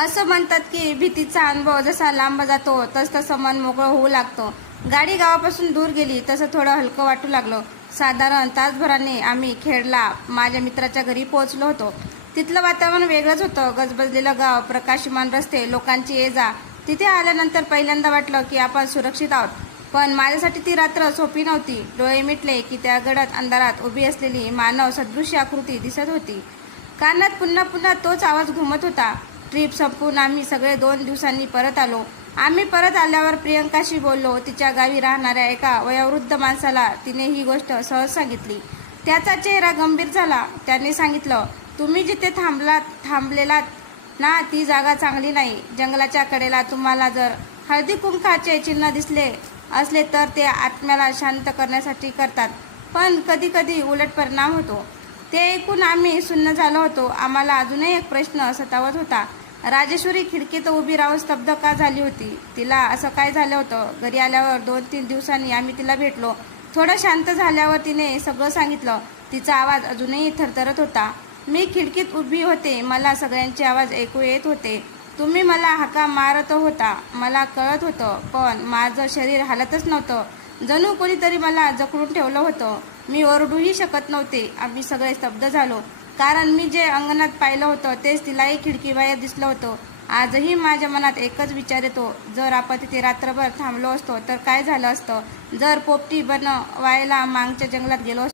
असं म्हणतात की भीतीचा अनुभव जसा लांब जातो तसं मन मोकळं होऊ लागतं. गाडी गावापासून दूर गेली तसं थोडं हलकं वाटू लागलं. साधारण तासभराने आम्ही खेडला माझ्या मित्राच्या घरी पोहोचलो होतो. तिथलं वातावरण वेगळंच होतं. गजबजलेलं गाव, प्रकाशमान रस्ते, लोकांची ये जा. तिथे आल्यानंतर पहिल्यांदा वाटलं की आपण सुरक्षित आहोत. पण माझ्यासाठी ती रात्र सोपी नव्हती. डोळे मिटले की त्या गडद अंधारात उभी असलेली मानव सदृश्य आकृती दिसत होती. कानात पुन्हा पुन्हा तोच आवाज घुमत होता. ट्रिप संपवून आम्ही सगळे 2 दिवसांनी परत आलो. आम्ही परत आल्यावर प्रियंकाशी बोललो. तिच्या गावी राहणाऱ्या एका वयोवृद्ध माणसाला तिने ही गोष्ट सहज सांगितली. त्याचा चेहरा गंभीर झाला. त्याने सांगितलं, तुम्ही जिथे थांबलेलात ना ती जागा चांगली नाही. जंगलाच्या कडेला तुम्हाला जर हळदी कुंकाचे चिन्ह दिसले असले तर ते आत्म्याला शांत करण्यासाठी करतात, पण कधी कधी उलट परिणाम होतो. ते ऐकून आम्ही सुन्न झालो होतो. आम्हाला अजूनही एक प्रश्न सतावत होता. राजेश्वरी खिडकीत उभी राहून स्तब्ध का झाली होती? तिला असं काय झालं होतं? घरी आल्यावर 2-3 दिवसांनी आम्ही तिला भेटलो. थोडं शांत झाल्यावर तिने सगळं सांगितलं. तिचा आवाज अजूनही थरथरत होता. मी खिडकीत उभी होते. मला सगळ्यांचे आवाज ऐकू येत होते. तुम्ही मला हाका मारत होता. मला कळत होतं, पण माझं शरीर हालतच नव्हतं. जणू कोणीतरी मला जखडून ठेवलं होतं. मी ओरडूही शकत नव्हते. आम्ही सगळे स्तब्ध झालो, कारण मी जे अंगणात पाहिलं होतं तेच तिलाही खिडकीबाहेर दिसलं होतं. आजही माझ्या मनात एकच विचार येतो, जर आपण तिथे रात्रभर थांबलो असतो तर काय झालं असतं? जर पोपटी बनवायला मागच्या जंगलात गेलो असतो